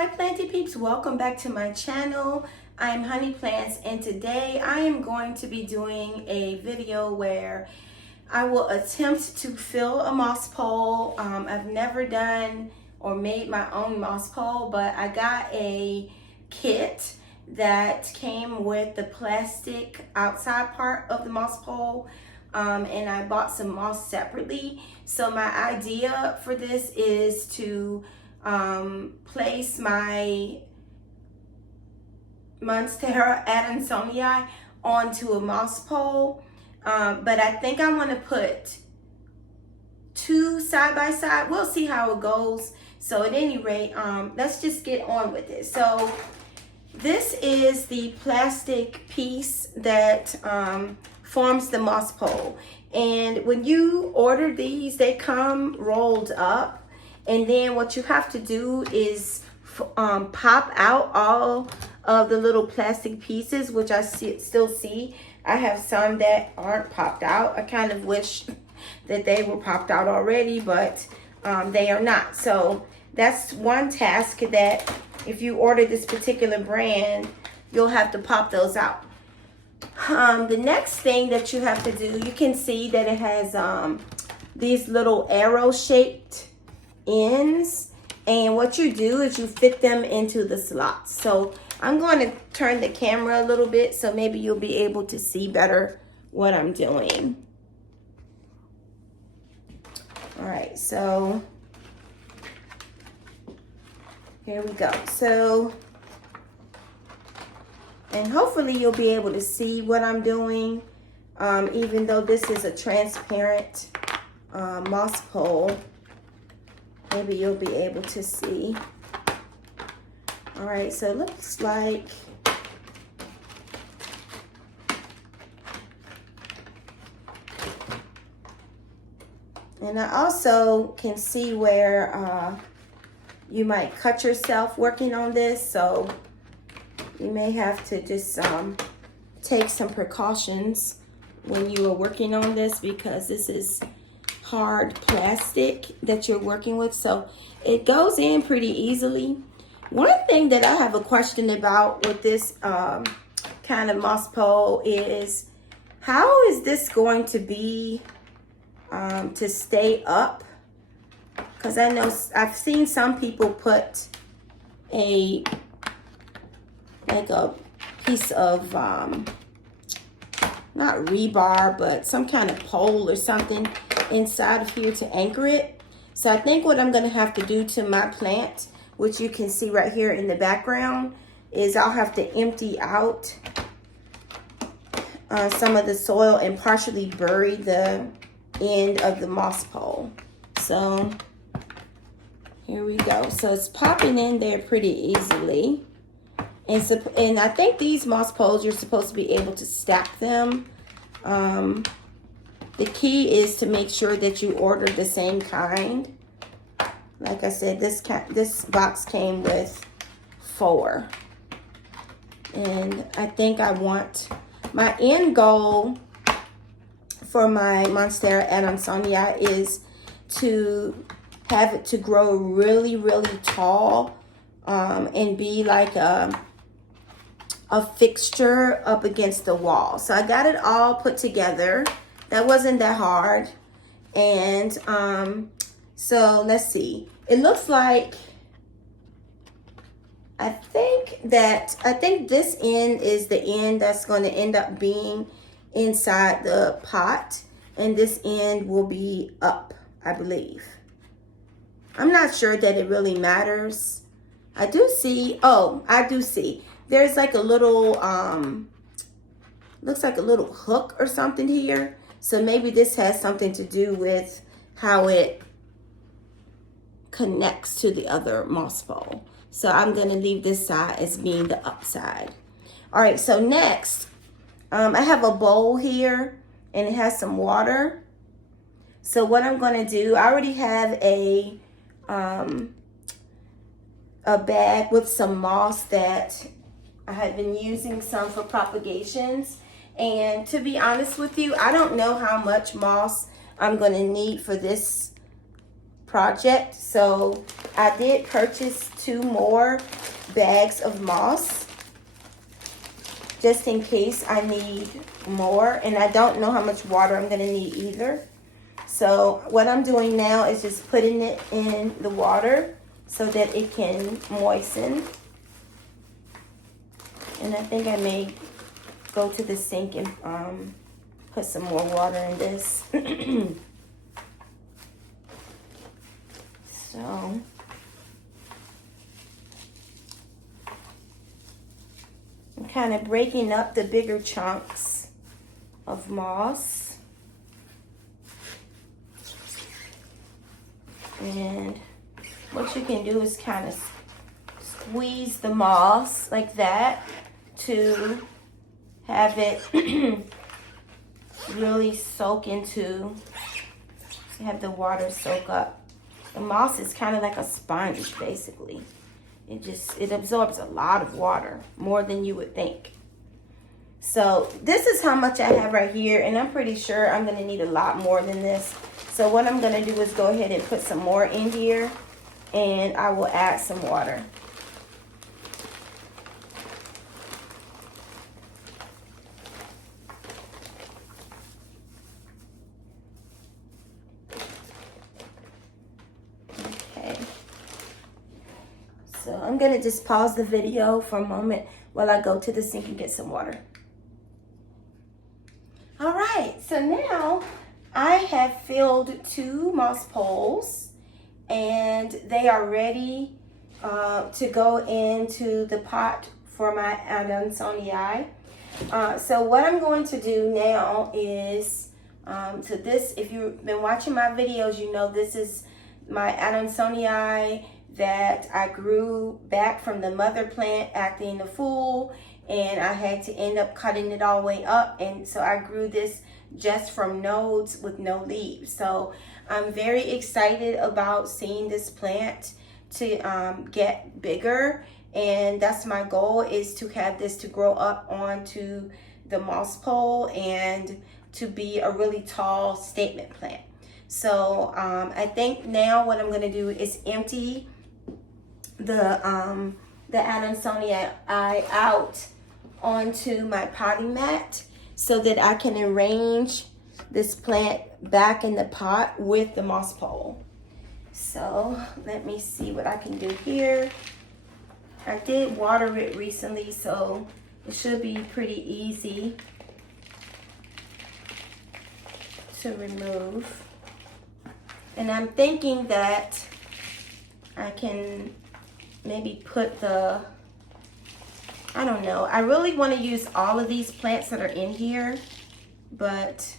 Hi planty peeps, welcome back to my channel. I am Honey Plants and today I am going to be doing a video where I will attempt to fill a moss pole. I've never done or made my own moss pole, but I got a kit that came with the plastic outside part of the moss pole, and I bought some moss separately. So my idea for this is to place my Monstera Adansonii onto a moss pole, but I think I want to put two side by side. We'll see how it goes. So at any rate, let's just get on with it. So this is the plastic piece that forms the moss pole, and when you order these, they come rolled up. And then what you have to do is pop out all of the little plastic pieces, which I still see. I have some that aren't popped out. I kind of wish that they were popped out already, but they are not. So that's one task that if you order this particular brand, you'll have to pop those out. The next thing that you have to do, you can see that it has these little arrow-shaped ends, and what you do is you fit them into the slots. So I'm going to turn the camera a little bit so maybe you'll be able to see better what I'm doing. All right, so here we go. So, and hopefully you'll be able to see what I'm doing, even though this is a transparent moss pole. Maybe you'll be able to see. All right, so it looks like and I also can see where you might cut yourself working on this, so you may have to just take some precautions when you are working on this, because this is hard plastic that you're working with, so it goes in pretty easily. One thing that I have a question about with this kind of moss pole is, how is this going to be to stay up? Because I know I've seen some people put a piece of not rebar, but some kind of pole or something inside of here to anchor it. So I think what I'm going to have to do to my plant, which you can see right here in the background, is I'll have to empty out some of the soil and partially bury the end of the moss pole. So here we go. So it's popping in there pretty easily. And I think these moss poles, you're supposed to be able to stack them. The key is to make sure that you order the same kind. Like I said, this box came with 4. And I think I want, my end goal for my Monstera Adansonii is to have it to grow really, really tall and be like a fixture up against the wall. So I got it all put together. That wasn't that hard. And so let's see. It looks like, I think this end is the end that's going to end up being inside the pot, and this end will be up, I believe. I'm not sure that it really matters. I do see, oh, I do see. There's like a little, looks like a little hook or something here. So maybe this has something to do with how it connects to the other moss pole. So I'm going to leave this side as being the upside. All right, so next, I have a bowl here and it has some water. So what I'm going to do, I already have a bag with some moss that I had been using some for propagations. And to be honest with you, I don't know how much moss I'm going to need for this project. So I did purchase 2 more bags of moss just in case I need more, and I don't know how much water I'm gonna need either. So what I'm doing now is just putting it in the water so that it can moisten. And I think I may go to the sink and put some more water in this. So I'm kind of breaking up the bigger chunks of moss. And what you can do is kind of squeeze the moss like that to have it really soak into, have the water soak up. The moss is kind of like a sponge, basically. It absorbs a lot of water, more than you would think. So this is how much I have right here, and I'm pretty sure I'm gonna need a lot more than this. So what I'm gonna do is go ahead and put some more in here, and I will add some water. So I'm gonna just pause the video for a moment while I go to the sink and get some water. All right, so now I have filled 2 moss poles and they are ready to go into the pot for my Adansonii. So what I'm going to do now is, if you've been watching my videos, you know this is my Adansonii that I grew back from the mother plant acting the fool, and I had to end up cutting it all the way up, and so I grew this just from nodes with no leaves. So I'm very excited about seeing this plant to get bigger, and that's my goal, is to have this to grow up onto the moss pole and to be a really tall statement plant. So I think now what I'm going to do is empty the Adansonii out onto my potting mat so that I can arrange this plant back in the pot with the moss pole. So let me see what I can do here. I did water it recently, so it should be pretty easy to remove. And I'm thinking that I can maybe put I don't know. I really want to use all of these plants that are in here, but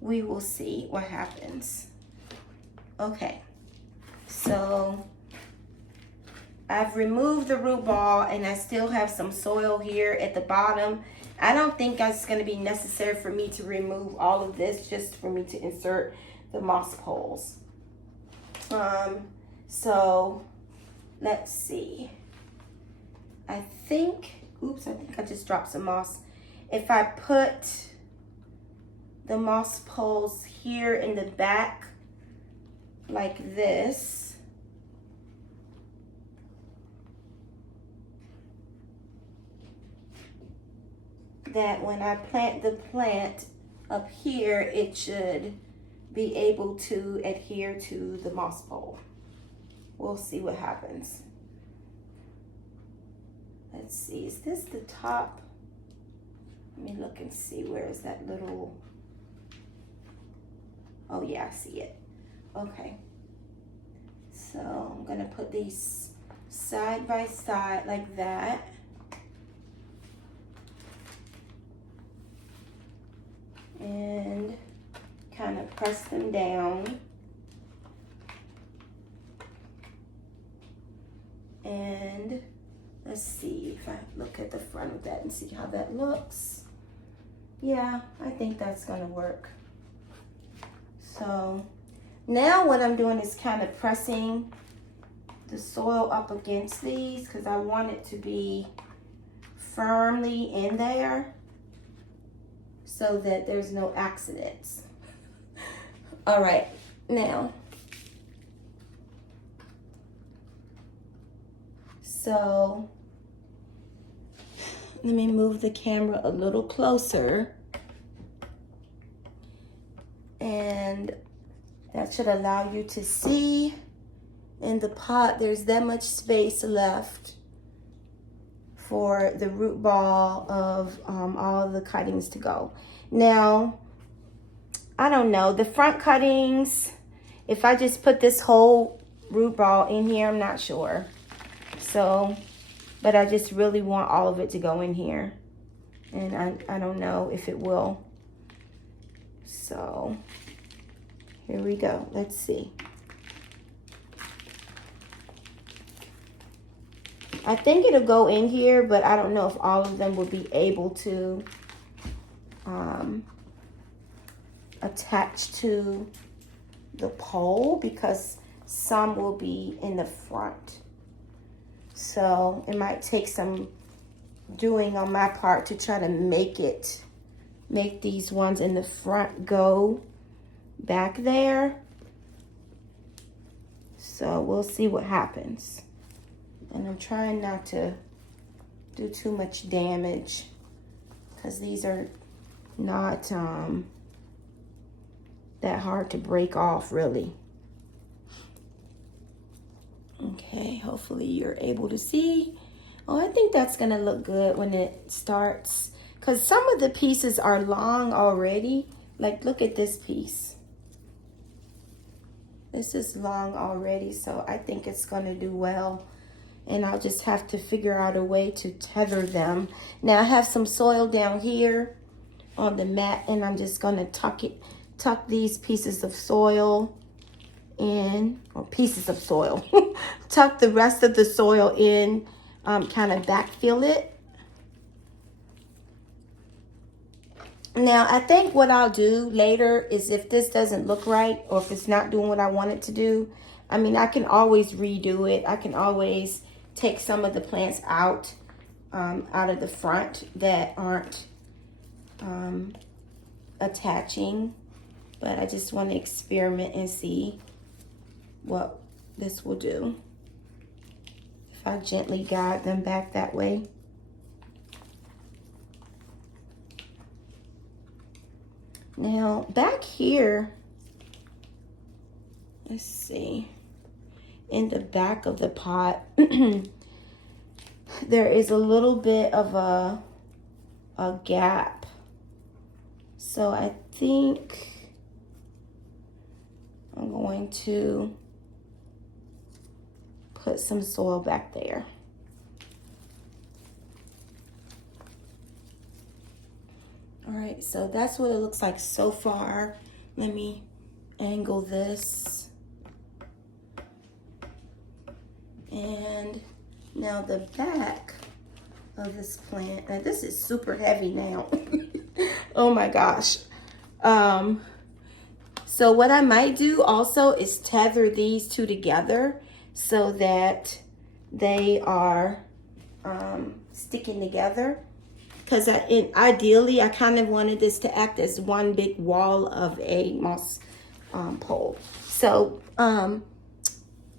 we will see what happens. Okay, so I've removed the root ball and I still have some soil here at the bottom. I don't think it's going to be necessary for me to remove all of this, just for me to insert the moss poles. So let's see. I think I just dropped some moss. If I put the moss poles here in the back like this, that when I plant the plant up here, it should be able to adhere to the moss pole. We'll see what happens. Let's see, is this the top? Let me look and see, where is that little, oh yeah, I see it. Okay, so I'm gonna put these side by side like that. And kind of press them down. And let's see if I look at the front of that and see how that looks. Yeah, I think that's gonna work. So now what I'm doing is kind of pressing the soil up against these because I want it to be firmly in there so that there's no accidents. All right, now So let me move the camera a little closer. And that should allow you to see in the pot there's that much space left for the root ball of all the cuttings to go. Now, I don't know, the front cuttings, if I just put this whole root ball in here, I'm not sure. So, but I just really want all of it to go in here. And I don't know if it will. So, here we go. Let's see. I think it'll go in here, but I don't know if all of them will be able to attach to the pole, because some will be in the front. So it might take some doing on my part to try to make these ones in the front go back there. So we'll see what happens. And I'm trying not to do too much damage, because these are not that hard to break off, really. Okay, hopefully you're able to see. Oh, I think that's gonna look good when it starts, because some of the pieces are long already. Like, look at this piece. This is long already, so I think it's gonna do well. And I'll just have to figure out a way to tether them. Now I have some soil down here on the mat, and I'm just gonna tuck these pieces of soil in, or pieces of soil. Tuck the rest of the soil in, kind of backfill it. Now, I think what I'll do later is, if this doesn't look right, or if it's not doing what I want it to do, I mean, I can always redo it. I can always take some of the plants out of the front that aren't attaching. But I just want to experiment and see what this will do if I gently guide them back that way. Now, back here, let's see, in the back of the pot, there is a little bit of a gap. So I think I'm going to put some soil back there. All right, so that's what it looks like so far. Let me angle this. And now the back of this plant, and this is super heavy now. Oh my gosh. So what I might do also is tether these two together so that they are sticking together. Because ideally, I kind of wanted this to act as one big wall of a moss pole. So let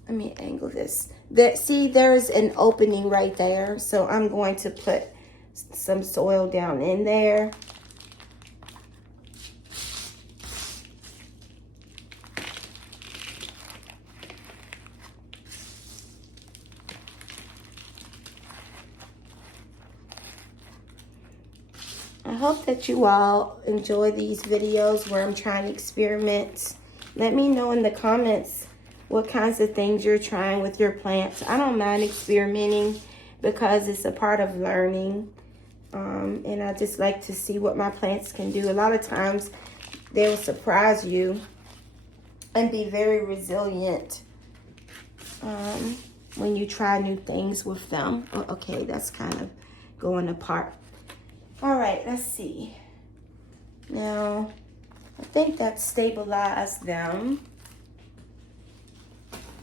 me angle this. See, there's an opening right there. So I'm going to put some soil down in there. I hope that you all enjoy these videos where I'm trying to experiment. Let me know in the comments what kinds of things you're trying with your plants. I don't mind experimenting because it's a part of learning. And I just like to see what my plants can do. A lot of times they'll surprise you and be very resilient when you try new things with them. Okay, that's kind of going apart. All right, let's see. Now, I think that stabilized them.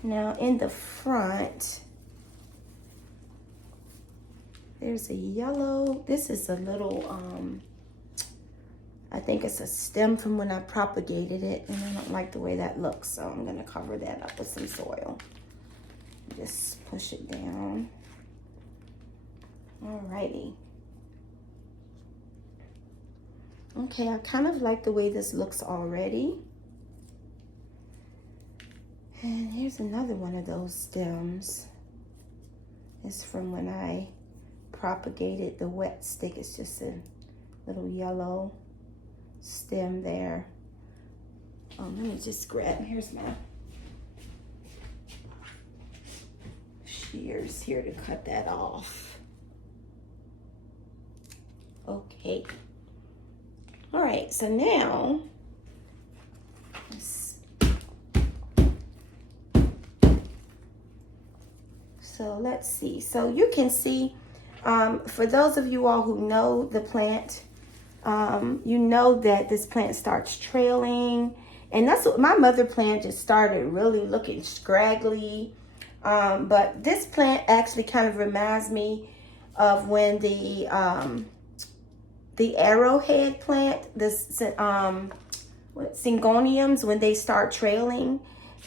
Now, in the front, there's a yellow. This is a little, I think it's a stem from when I propagated it, and I don't like the way that looks, so I'm gonna cover that up with some soil. Just push it down. Alrighty. Okay, I kind of like the way this looks already. And here's another one of those stems. It's from when I propagated the wet stick. It's just a little yellow stem there. Let me just grab, here's my shears here to cut that off. Okay. All right, so now, let's see. So you can see, for those of you all who know the plant, you know that this plant starts trailing. And that's what my mother plant just started really looking scraggly. But this plant actually kind of reminds me of when the arrowhead plant, syngoniums, when they start trailing.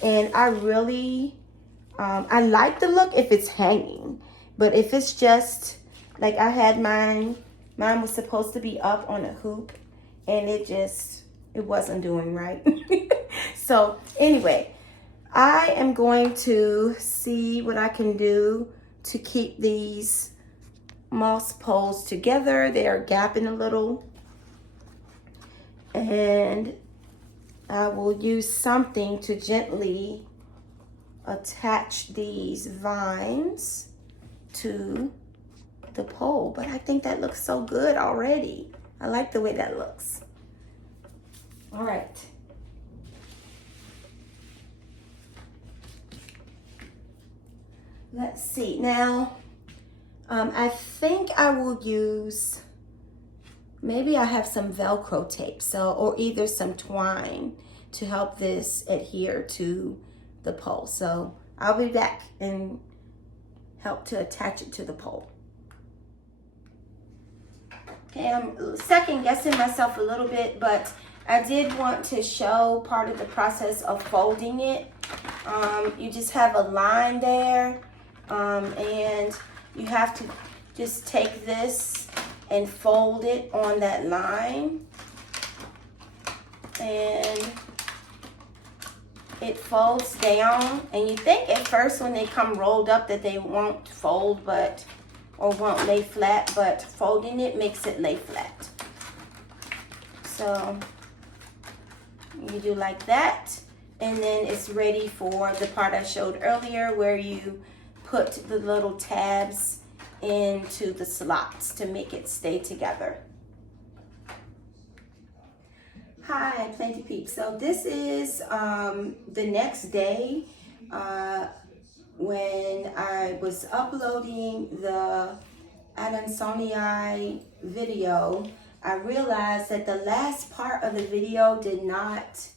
And I really, I like the look if it's hanging. But if it's just, like I had mine was supposed to be up on a hoop. And it wasn't doing right. So anyway, I am going to see what I can do to keep these moss poles together. They are gapping a little. And I will use something to gently attach these vines to the pole. But I think that looks so good already. I like the way that looks. All right. Let's see. Now, I think I will use, maybe I have some Velcro tape, or either some twine to help this adhere to the pole. So I'll be back and help to attach it to the pole. Okay, I'm second guessing myself a little bit, but I did want to show part of the process of folding it. You just have a line there, and you have to just take this and fold it on that line. And it folds down, and you think at first when they come rolled up that they won't fold, or won't lay flat, but folding it makes it lay flat. So you do like that, and then it's ready for the part I showed earlier where you put the little tabs into the slots to make it stay together. Hi, Plenty Peeps. So this is the next day when I was uploading the Adansonii video. I realized that the last part of the video did not,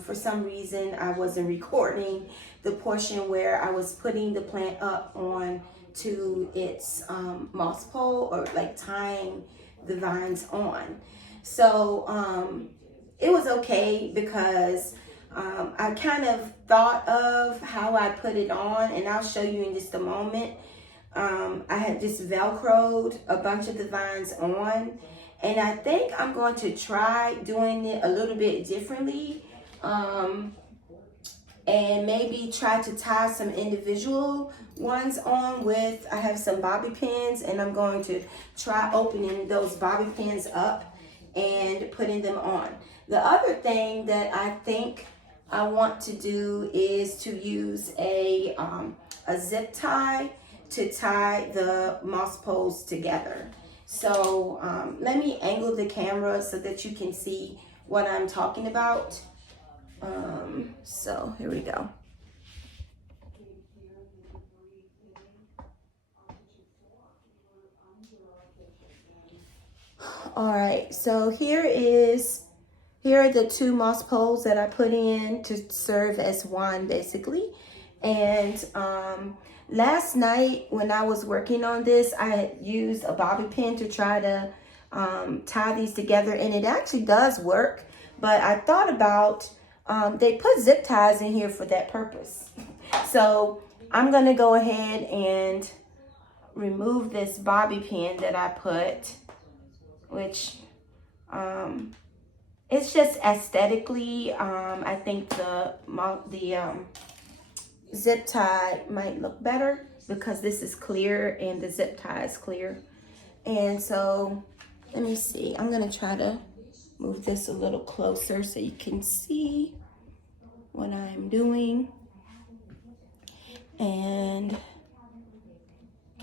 for some reason, I wasn't recording the portion where I was putting the plant up on to its moss pole, or like tying the vines on. So it was okay because I kind of thought of how I put it on, and I'll show you in just a moment. I had just Velcroed a bunch of the vines on, and I think I'm going to try doing it a little bit differently, and maybe try to tie some individual ones on with, I have some bobby pins, and I'm going to try opening those bobby pins up and putting them on. The other thing that I think I want to do is to use a zip tie to tie the moss poles together. So let me angle the camera so that you can see what I'm talking about. So here we go. All right, so here are the two moss poles that I put in to serve as one, basically. And last night when I was working on this, I had used a bobby pin to try to tie these together, and it actually does work. But I thought about, they put zip ties in here for that purpose. So I'm gonna go ahead and remove this bobby pin that I put, which it's just aesthetically, I think the zip tie might look better because this is clear and the zip tie is clear. And so let me see, I'm gonna try to move this a little closer so you can see what I'm doing, and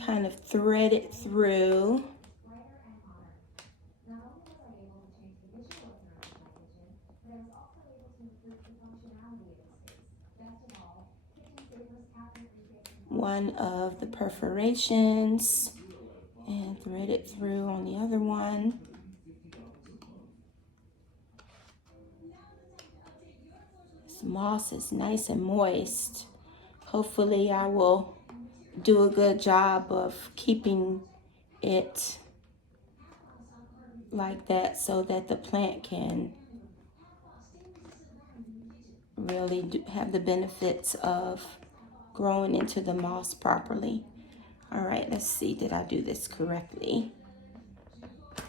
kind of thread it through. One of the perforations and thread it through on the other one. This moss is nice and moist. Hopefully I will do a good job of keeping it like that so that the plant can really have the benefits of growing into the moss properly. All right, let's see, did I do this correctly?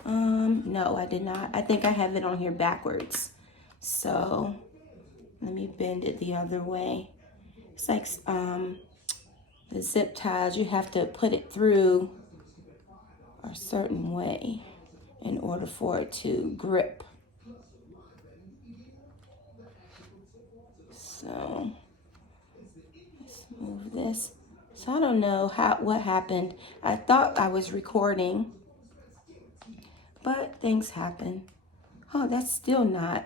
No, I did not. I think I have it on here backwards. So let me bend it the other way. It's like the zip ties, you have to put it through a certain way in order for it to grip. So let's move this. So I don't know what happened. I thought I was recording, but things happen. Oh, that's still not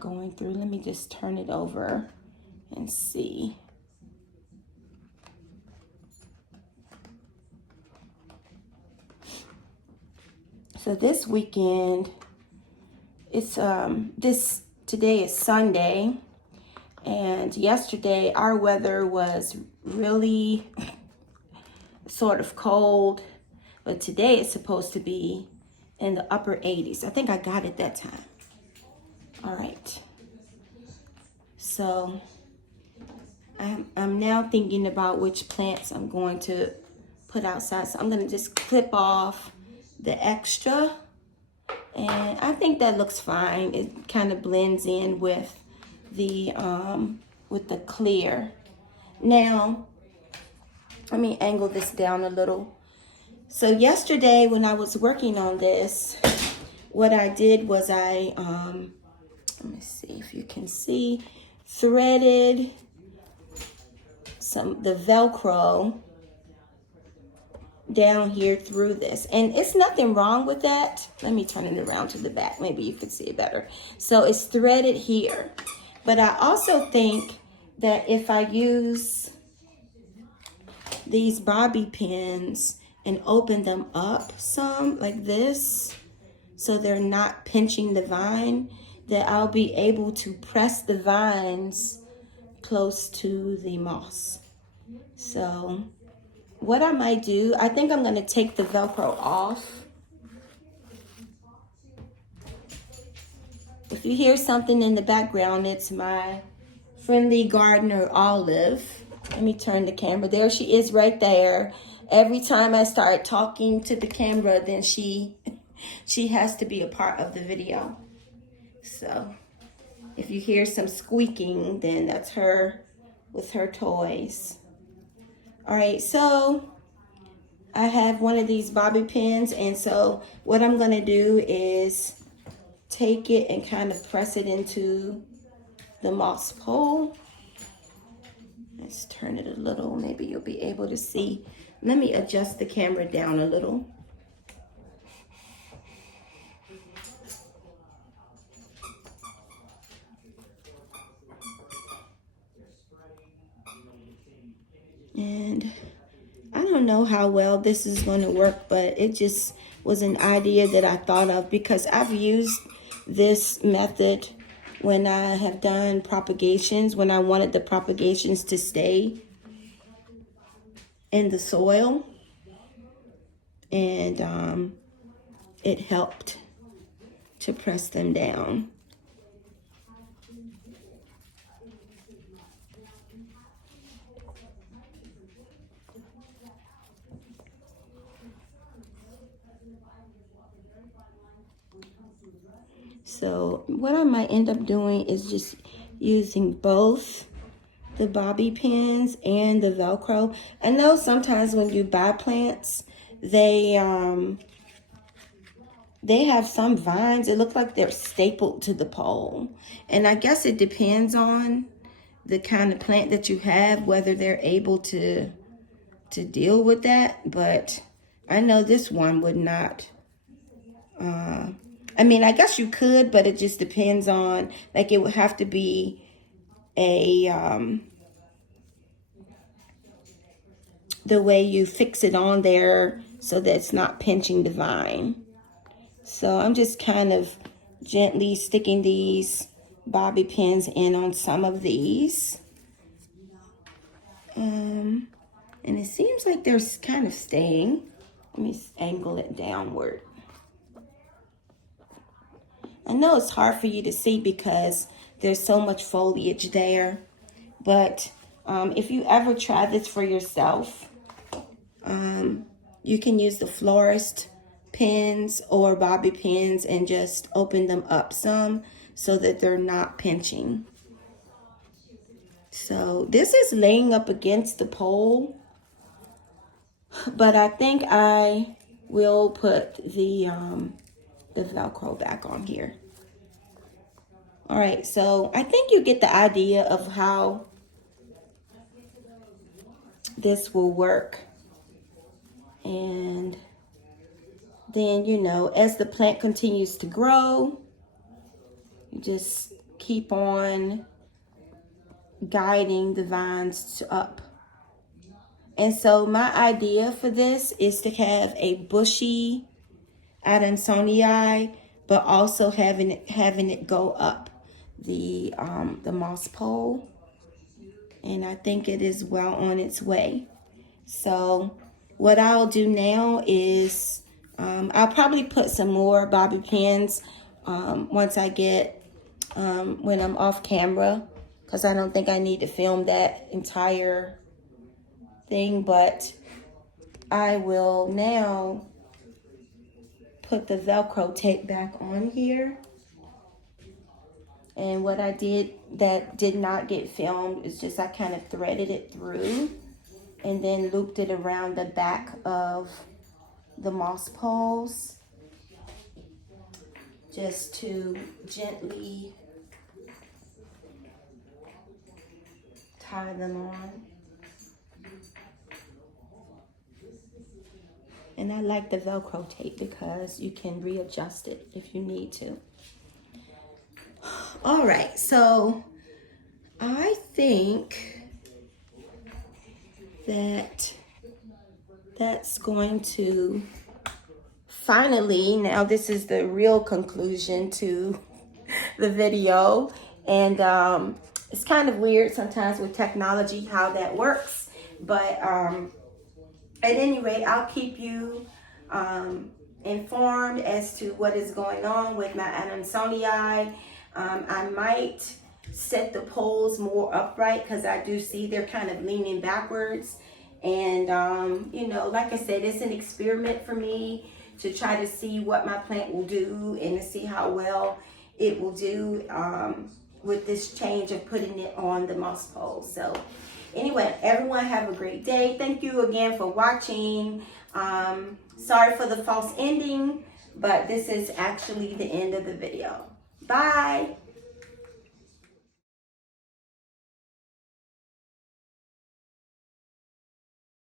going through. Let me just turn it over and see. So this weekend, it's today is Sunday, and yesterday our weather was really sort of cold, but today it's supposed to be in the upper 80s. I think I got it that time. All right. So I'm now thinking about which plants I'm going to put outside. So I'm going to just clip off the extra, and I think that looks fine. It kind of blends in with the clear. Now, let me angle this down a little. So yesterday when I was working on this, what I did was I, let me see if you can see, threaded the Velcro down here through this. And it's nothing wrong with that. Let me turn it around to the back. Maybe you can see it better. So it's threaded here. But I also think that if I use these bobby pins and open them up some like this, so they're not pinching the vine, that I'll be able to press the vines close to the moss. So what I might do, I think I'm going to take the Velcro off. If you hear something in the background, it's my friendly gardener, Olive. Let me turn the camera. There she is right there. Every time I start talking to the camera, then she has to be a part of the video. So if you hear some squeaking, then that's her with her toys. All right, so I have one of these bobby pins, and so what I'm gonna do is take it and kind of press it into the moss pole. Let's turn it a little, maybe you'll be able to see. Let me adjust the camera down a little. And I don't know how well this is going to work, but it just was an idea that I thought of because I've used this method when I have done propagations, when I wanted the propagations to stay in the soil. And it helped to press them down. So what I might end up doing is just using both the bobby pins and the Velcro. I know sometimes when you buy plants, they have some vines. It looks like they're stapled to the pole. And I guess it depends on the kind of plant that you have, whether they're able to deal with that. But I know this one would not. I mean, I guess you could, but it just depends on, like, it would have to be a, the way you fix it on there so that it's not pinching the vine. So I'm just kind of gently sticking these bobby pins in on some of these. And it seems like they're kind of staying. Let me angle it downward. I know it's hard for you to see because there's so much foliage there, but if you ever try this for yourself, you can use the florist pins or bobby pins and just open them up some so that they're not pinching. So this is laying up against the pole, but I think I will put the Velcro back on here. All right, so I think you get the idea of how this will work. And then, you know, as the plant continues to grow, you just keep on guiding the vines up. And so my idea for this is to have a bushy Adansonii, but also having it go up the moss pole. And I think it is well on its way. So what I'll do now is I'll probably put some more bobby pins once I get when I'm off camera, because I don't think I need to film that entire thing, but I will now put the Velcro tape back on here. And what I did that did not get filmed is just I kind of threaded it through and then looped it around the back of the moss poles just to gently tie them on. And I like the Velcro tape because you can readjust it if you need to. All right, so I think that that's going to finally, now this is the real conclusion to the video. And it's kind of weird sometimes with technology how that works. But at any rate, I'll keep you informed as to what is going on with my Adansonii. I might set the poles more upright because I do see they're kind of leaning backwards. And, you know, like I said, it's an experiment for me to try to see what my plant will do and to see how well it will do with this change of putting it on the moss pole. So anyway, everyone have a great day. Thank you again for watching. Sorry for the false ending, but this is actually the end of the video. Bye.